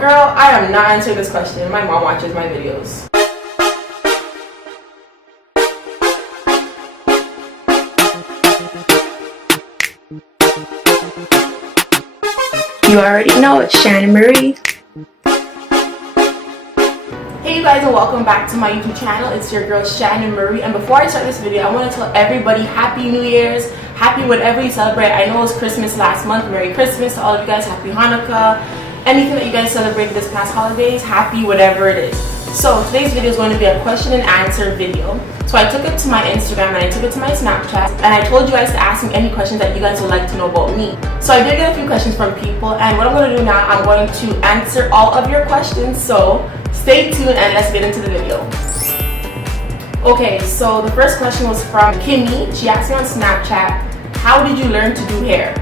girl, I am not answering this question. My mom watches my videos. You already know it's Shannon Marie. Hey you guys, and welcome back to my YouTube channel. It's your girl Shannon Marie, and before I start this video, I want to tell everybody Happy New Year's, happy whatever you celebrate. I know it was Christmas last month. Merry Christmas to all of you guys. Happy Hanukkah. Anything that you guys celebrated this past holidays, happy whatever it is. So today's video is going to be a question and answer video. So I took it to my Instagram and I took it to my Snapchat, and I told you guys to ask me any questions that you guys would like to know about me. So I did get a few questions from people, and what I'm going to do now, I'm going to answer all of your questions. So stay tuned and let's get into the video. Okay, so the first question was from Kimmy. She asked me on Snapchat, how did you learn to do hair?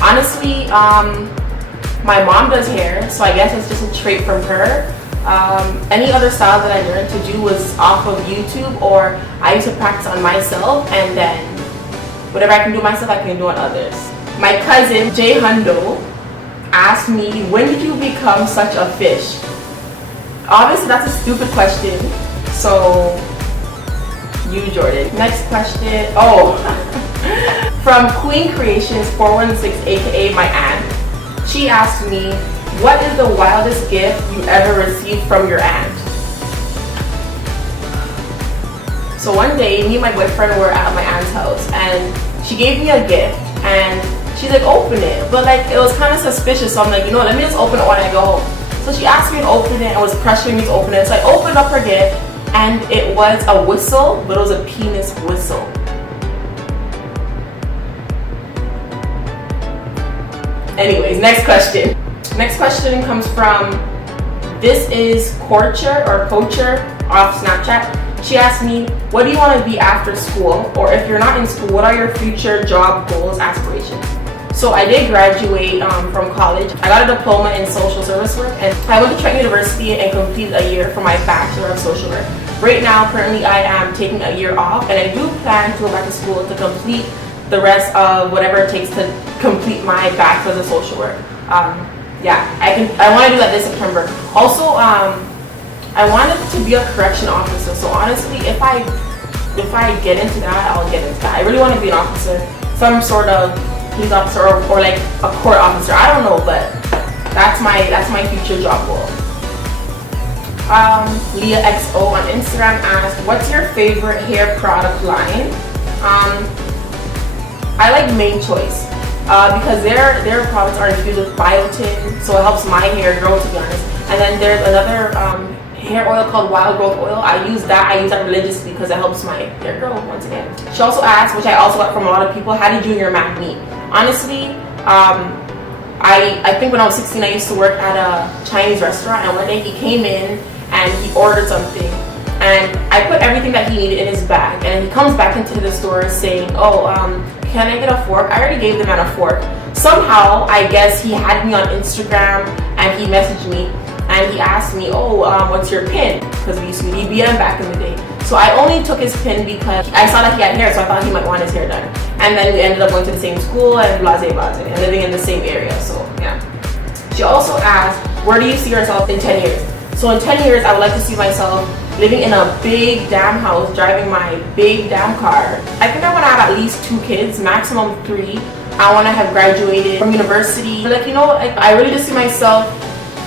Honestly, my mom does hair, so I guess it's just a trait from her. Any other style that I learned to do was off of YouTube, or I used to practice on myself, and then whatever I can do myself, I can do on others. My cousin Jay Hundo asked me, when did you become such a fish? Obviously that's a stupid question, so you, Jordan. Next question, from Queen Creations 416, aka my aunt. She asked me, what is the wildest gift you ever received from your aunt? So one day, me and my boyfriend were at my aunt's house, and she gave me a gift, and she's like, open it. But like, it was kind of suspicious, so I'm like, you know what, let me just open it when I go home. So she asked me to open it and was pressuring me to open it. So I opened up her gift, and it was a whistle, but it was a penis whistle. Anyways, next question. Next question comes from This Is Coacher or Coacher off Snapchat. She asked me, what do you want to be after school? Or if you're not in school, what are your future job goals, aspirations? So I did graduate from college. I got a diploma in social service work, and I went to Trent University and completed a year for my Bachelor of Social Work. Right now, currently, I am taking a year off, and I do plan to go back to school to complete the rest of whatever it takes to complete my Bachelor of Social Work. Yeah, I want to do that this September. Also, I wanted to be a correction officer. So honestly, if I get into that, I'll get into that. I really want to be an officer, some sort of police officer, or like a court officer. I don't know, but that's my future job goal. Leah XO on Instagram asked, what's your favorite hair product line? I like Main Choice. Because their products are infused with biotin, so it helps my hair grow, to be honest. And then there's another hair oil called Wild Growth Oil. I use that religiously because it helps my hair grow, once again. She also asked, which I also got from a lot of people, how did you and your man meet? Honestly, I think when I was 16, I used to work at a Chinese restaurant, and one day he came in and he ordered something, and I put everything that he needed in his bag, and he comes back into the store saying, can I get a fork? I already gave the man a fork. Somehow, I guess he had me on Instagram, and he messaged me, and he asked me, what's your pin? Because we used to be BBM back in the day. So I only took his pin because I saw that he had hair, so I thought he might want his hair done. And then we ended up going to the same school and blase, and living in the same area, so yeah. She also asked, where do you see yourself in 10 years? So in 10 years, I would like to see myself living in a big damn house, driving my big damn car. I think I want to have at least 2 kids, maximum 3. I want to have graduated from university. Like, I really just see myself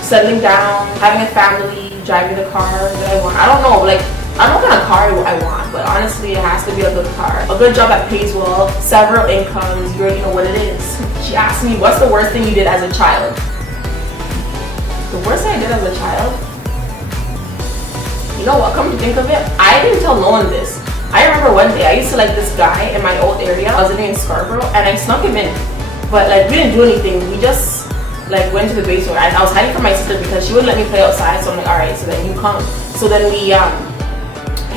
settling down, having a family, driving the car that I want. I don't know, I don't know what kind of car I want, but honestly, it has to be a good car. A good job that pays well, several incomes, you already know what it is. She asked me, what's the worst thing you did as a child? The worst thing I did as a child? You know what, come to think of it, I didn't tell no one this. I remember one day, I used to like this guy in my old area. I was living in Scarborough, and I snuck him in. But we didn't do anything. We just went to the basement. I was hiding from my sister because she wouldn't let me play outside, so I'm like, alright, so then you come. So then we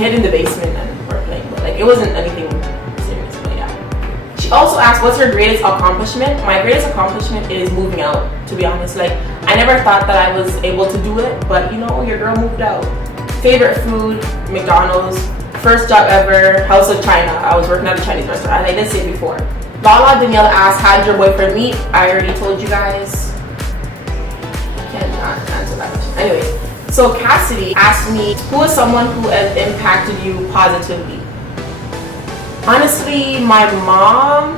hid in the basement and were playing. But it wasn't anything serious, but yeah. She also asked, what's her greatest accomplishment? My greatest accomplishment is moving out, to be honest. I never thought that I was able to do it, but your girl moved out. Favorite food, McDonald's. First job ever, House of China. I was working at a Chinese restaurant, as I did say before. Lala Danielle asked, how did your boyfriend meet? I already told you guys. I cannot answer that Anyways, so Cassidy asked me, who is someone who has impacted you positively? Honestly, my mom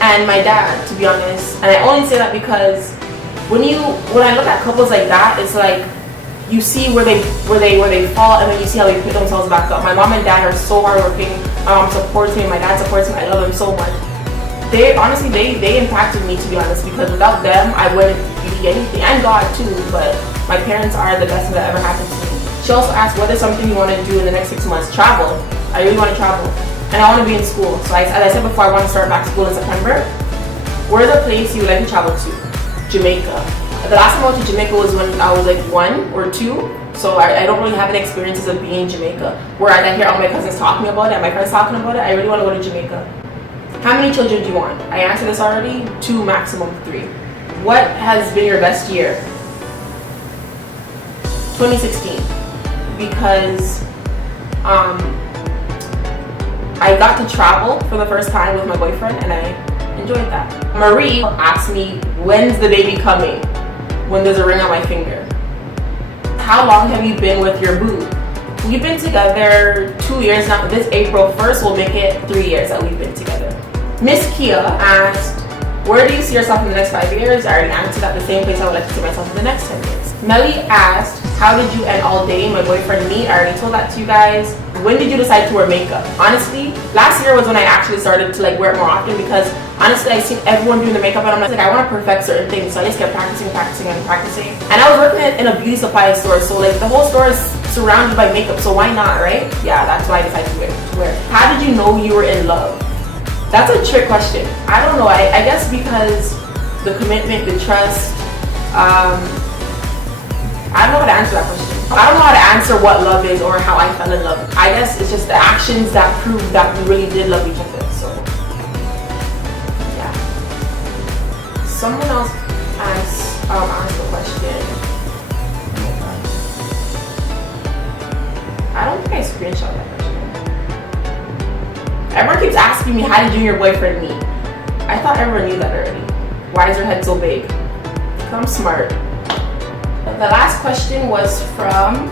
and my dad, to be honest. And I only say that because when I look at couples like that, it's like you see where they fall, and then you see how they pick themselves back up. My mom and dad are so hardworking. My mom supports me, my dad supports me. I love them so much. They impacted me, to be honest, because without them I wouldn't be anything, and God too, but my parents are the best thing that ever happened to me. She also asked, what is something you want to do in the next 6 months? Travel. I really want to travel, and I want to be in school. So as I said before, I want to start back school in September. Where's a place you would like to travel to? Jamaica. The last time I went to Jamaica was when I was like 1 or 2, so I don't really have any experiences of being in Jamaica. Whereas I hear all my cousins talking about it and my friends talking about it, I really want to go to Jamaica. How many children do you want? I answered this already. 2, maximum 3. What has been your best year? 2016, because I got to travel for the first time with my boyfriend, and I enjoyed that. Marie asked me, when's the baby coming? When there's a ring on my finger. How long have you been with your boo? We've been together 2 years now. This April 1st will make it 3 years that we've been together. Miss Kia asked, where do you see yourself in the next 5 years? I already answered that. The same place I would like to see myself in the next 10 years. Melly asked, how did you end all day my boyfriend me? I already told that to you guys. When did you decide to wear makeup? Honestly, last year was when I actually started to wear it more often, because honestly I seen everyone doing the makeup and I'm like I want to perfect certain things, so I just kept practicing. And I was working in a beauty supply store, so the whole store is surrounded by makeup, so why not, right? Yeah, that's why I decided to wear. How did you know you were in love? That's a trick question. I don't know. I guess because the commitment, the trust. I don't know how to answer that question. I don't know how to answer what love is or how I fell in love. I guess it's just the actions that prove that we really did love each other. So, yeah. Someone else asked the question. I don't think I screenshot that question. Everyone keeps asking me, how did you and your boyfriend meet? I thought everyone knew that already. Why is your head so big? I'm smart. The last question was from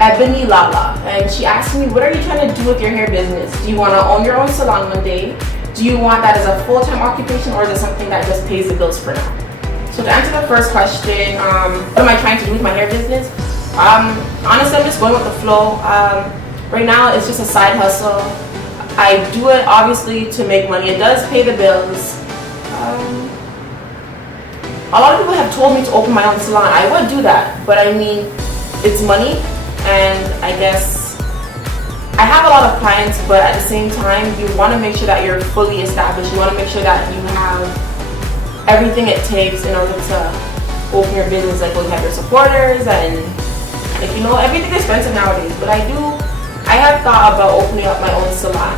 Ebony Lala, and she asked me, what are you trying to do with your hair business? Do you want to own your own salon one day? Do you want that as a full-time occupation, or is it something that just pays the bills for now? So to answer the first question, what am I trying to do with my hair business? Honestly, I'm just going with the flow. Right now it's just a side hustle. I do it obviously to make money. It does pay the bills. A lot of people have told me to open my own salon. I would do that, but I mean, it's money, and I guess I have a lot of clients, but at the same time, you want to make sure that you're fully established. You want to make sure that you have everything it takes in order to open your business. You have your supporters, and everything is expensive nowadays. But I have thought about opening up my own salon.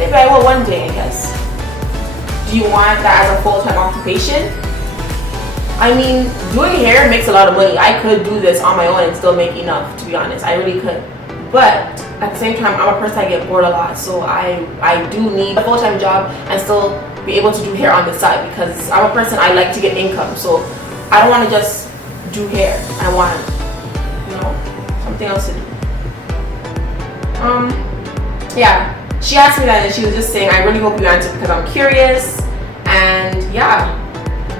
Maybe I will one day, I guess. Do you want that as a full-time occupation? I mean, doing hair makes a lot of money. I could do this on my own and still make enough, to be honest. I really could. But at the same time, I'm a person I get bored a lot, so I do need a full-time job and still be able to do hair on the side, because I'm a person, I like to get income. So I don't want to just do hair. I want, something else to do. Yeah. She asked me that, and she was just saying, I really hope you answered because I'm curious. And yeah,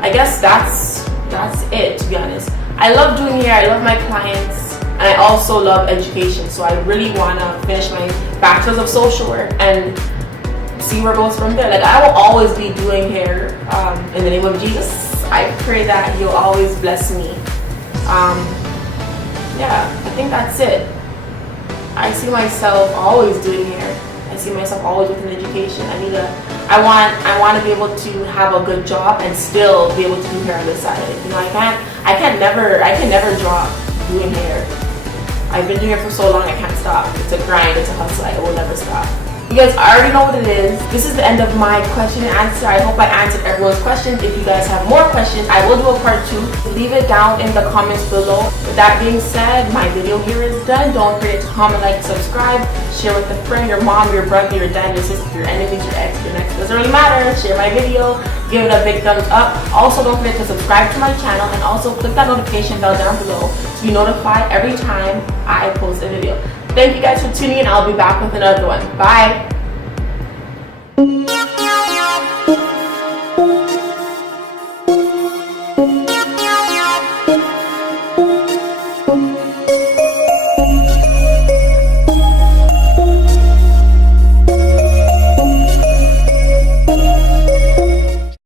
I guess that's it, to be honest. I love doing hair, I love my clients, and I also love education. So I really want to finish my bachelor's of social work and see where it goes from there. I will always be doing hair in the name of Jesus. I pray that He'll always bless me. Yeah, I think that's it. I see myself always doing hair. I see myself always with an education. I want to be able to have a good job and still be able to do hair on the side. I can never drop doing hair. I've been doing it for so long, I can't stop. It's a grind, it's a hustle, I will never stop. You guys already know what it is. This is the end of my question and answer. I hope I answered everyone's questions. If you guys have more questions, I will do a part 2. Leave it down in the comments below. With that being said, my video here is done. Don't forget to comment, like, subscribe, share with a friend, your mom, your brother, your dad, your sister, your enemies, your ex, your next. Doesn't really matter. Share my video. give it a big thumbs up. Also, don't forget to subscribe to my channel and also click that notification bell down below to be notified every time I post a video. Thank you guys for tuning in. I'll be back with another one. Bye.